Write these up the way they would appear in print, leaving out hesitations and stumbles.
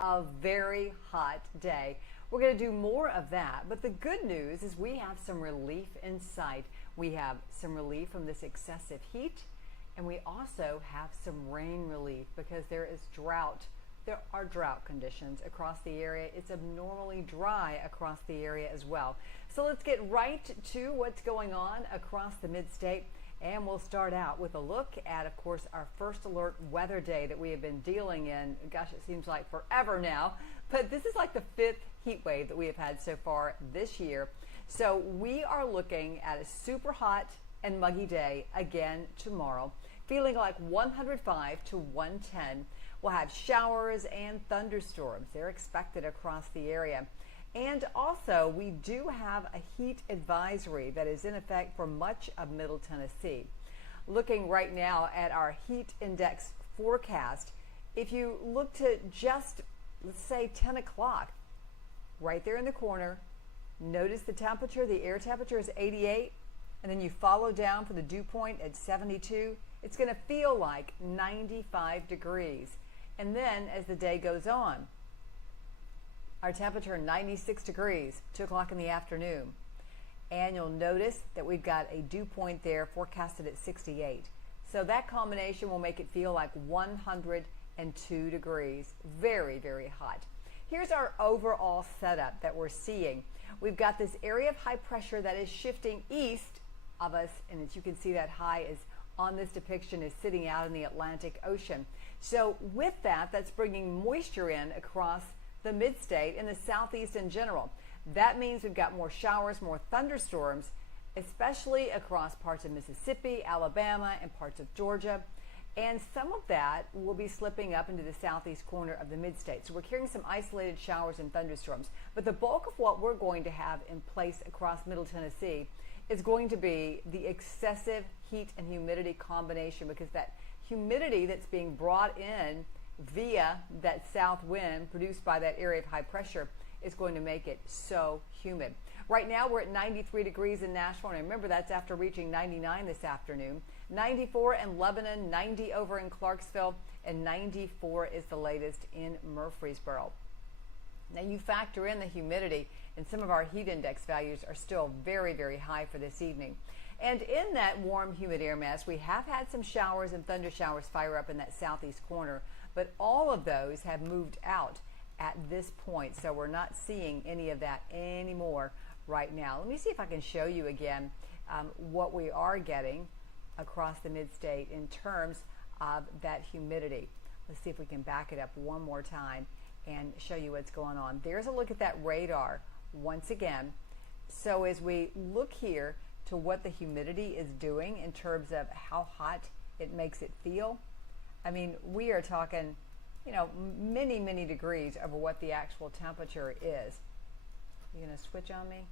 a very hot day. We're going to do more of that, but the good news is we have some relief in sight. We have some relief from this excessive heat, and we also have some rain relief because there is drought. There are drought conditions across the area. It's abnormally dry across the area as well. So let's get right to what's going on across the mid-state. And we'll start out with a look at, of course, our first alert weather day that we have been dealing in. Gosh, it seems like forever now. But this is like the 5th heat wave that we have had so far this year. So we are looking at a super hot and muggy day again tomorrow, feeling like 105 to 110. We'll have showers and thunderstorms. They're expected across the area. And also, we do have a heat advisory that is in effect for much of Middle Tennessee. Looking right now at our heat index forecast, if you look to just, let's say, 10 o'clock, right there in the corner, notice the temperature, the air temperature is 88, and then you follow down for the dew point at 72. It's going to feel like 95 degrees. And then as the day goes on, our temperature 96 degrees, 2 o'clock in the afternoon. And you'll notice that we've got a dew point there forecasted at 68. So that combination will make it feel like 102 degrees. Very, very hot. Here's our overall setup that we're seeing. We've got this area of high pressure that is shifting east of us, and as you can see, that high is on this depiction is sitting out in the Atlantic Ocean. So with that, that's bringing moisture in across the mid-state and the southeast in general. That means we've got more showers, more thunderstorms, especially across parts of Mississippi, Alabama, and parts of Georgia. And some of that will be slipping up into the southeast corner of the mid-state. So we're carrying some isolated showers and thunderstorms. But the bulk of what we're going to have in place across Middle Tennessee is going to be the excessive heat and humidity combination, because that humidity that's being brought in via that south wind produced by that area of high pressure is going to make it so humid. Right now we're at 93 degrees in Nashville, and remember that's after reaching 99 this afternoon. 94 in Lebanon, 90 over in Clarksville, and 94 is the latest in Murfreesboro. Now you factor in the humidity, and some of our heat index values are still very, very high for this evening. And in that warm, humid air mass, we have had some showers and thunder showers fire up in that southeast corner, but all of those have moved out at this point, so we're not seeing any of that anymore right now. Let me see if I can show you again what we are getting across the mid-state in terms of that humidity. Let's see if we can back it up one more time and show you what's going on. There's a look at that radar once again. So as we look here to what the humidity is doing in terms of how hot it makes it feel, I mean, we are talking, you know, many, many degrees over what the actual temperature is. You gonna switch on me?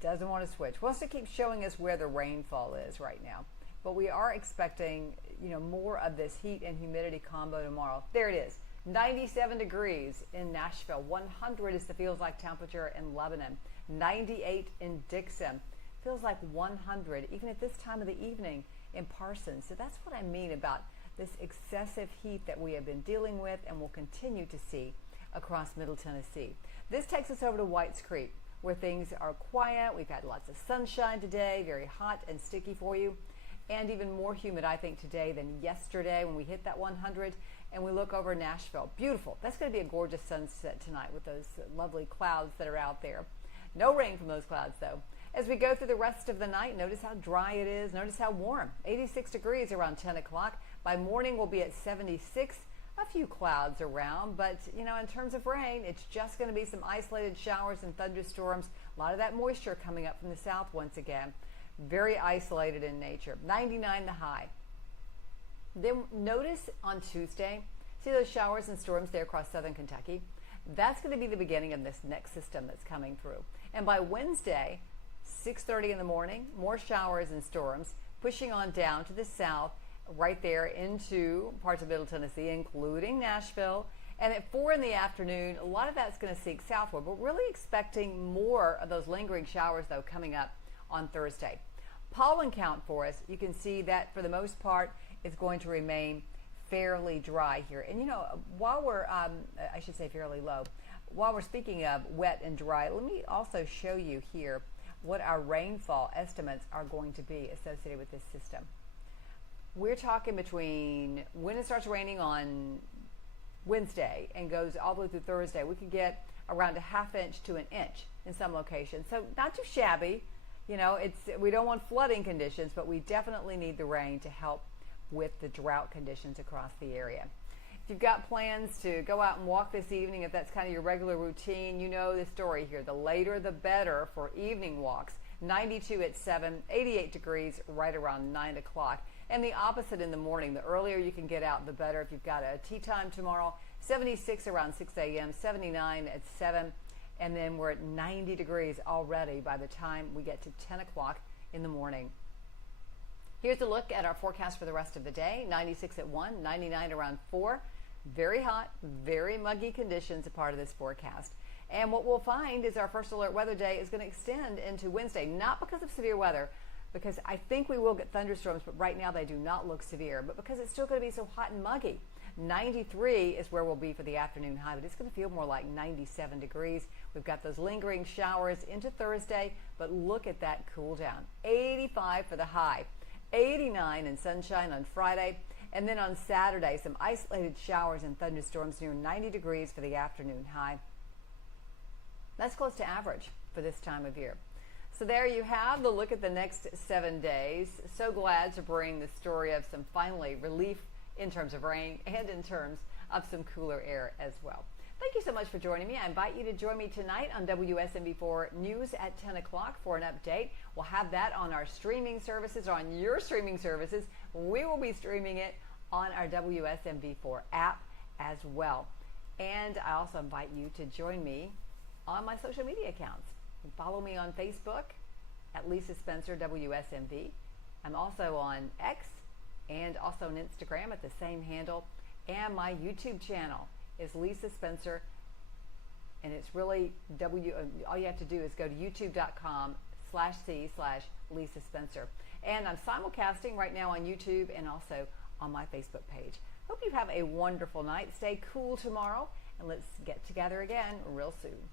Doesn't want to switch. Wants to keep showing us where the rainfall is right now. But we are expecting, you know, more of this heat and humidity combo tomorrow. There it is. 97 degrees in Nashville. 100 is the feels like temperature in Lebanon. 98 in Dixon. Feels like 100 even at this time of the evening in Parsons. So that's what I mean about this excessive heat that we have been dealing with and will continue to see across Middle Tennessee. This takes us over to Whites Creek, where things are quiet. We've had lots of sunshine today, very hot and sticky for you, and even more humid, I think, today than yesterday when we hit that 100. And we look over Nashville. Beautiful. That's going to be a gorgeous sunset tonight with those lovely clouds that are out there. No rain from those clouds, though. As we go through the rest of the night, notice how dry it is. Notice how warm. 86 degrees around 10 o'clock. By morning, we'll be at 76. A few clouds around, but, you know, in terms of rain, it's just going to be some isolated showers and thunderstorms. A lot of that moisture coming up from the south once again. Very isolated in nature. 99 the high. Then notice on Tuesday, see those showers and storms there across southern Kentucky? That's going to be the beginning of this next system that's coming through. And by Wednesday, 6:30 in the morning, more showers and storms pushing on down to the south, right there into parts of Middle Tennessee, including Nashville. And at 4 in the afternoon, a lot of that's going to seek southward. But really expecting more of those lingering showers, though, coming up on Thursday. Pollen count for us, you can see that for the most part, it's going to remain fairly dry here. And while we're, I should say fairly low, while we're speaking of wet and dry, let me also show you here what our rainfall estimates are going to be associated with this system. We're talking between when it starts raining on Wednesday and goes all the way through Thursday, we could get around a ½ inch to an inch in some locations. So not too shabby. We don't want flooding conditions, but we definitely need the rain to help with the drought conditions across the area. If you've got plans to go out and walk this evening, if that's kind of your regular routine, you know the story here. The later the better for evening walks. 92 at 7, 88 degrees right around 9 o'clock. And the opposite in the morning. The earlier you can get out, the better. If you've got a tea time tomorrow, 76 around 6 a.m., 79 at 7, and then we're at 90 degrees already by the time we get to 10 o'clock in the morning. Here's a look at our forecast for the rest of the day. 96 at 1, 99 around 4. Very hot, very muggy conditions a part of this forecast. And what we'll find is our first alert weather day is going to extend into Wednesday, not because of severe weather, because I think we will get thunderstorms, but right now they do not look severe, but because it's still going to be so hot and muggy. 93 is where we'll be for the afternoon high, but it's going to feel more like 97 degrees. We've got those lingering showers into Thursday, but look at that cool down. 85 for the high, 89 and sunshine on Friday, and then on Saturday, some isolated showers and thunderstorms near 90 degrees for the afternoon high. That's close to average for this time of year. So there you have the look at the next 7 days. So glad to bring the story of some finally relief in terms of rain and in terms of some cooler air as well. Thank you so much for joining me. I invite you to join me tonight on WSMV4 News at 10 o'clock for an update. We'll have that on our streaming services, on your streaming services. We will be streaming it on our WSMV4 app as well. And I also invite you to join me on my social media accounts. Follow me on Facebook at Lisa Spencer WSMV. I'm also on X and also on Instagram at the same handle. And my YouTube channel is Lisa Spencer. And it's really all you have to do is go to youtube.com/C/Lisa Spencer. And I'm simulcasting right now on YouTube and also on my Facebook page. Hope you have a wonderful night. Stay cool tomorrow, and let's get together again real soon.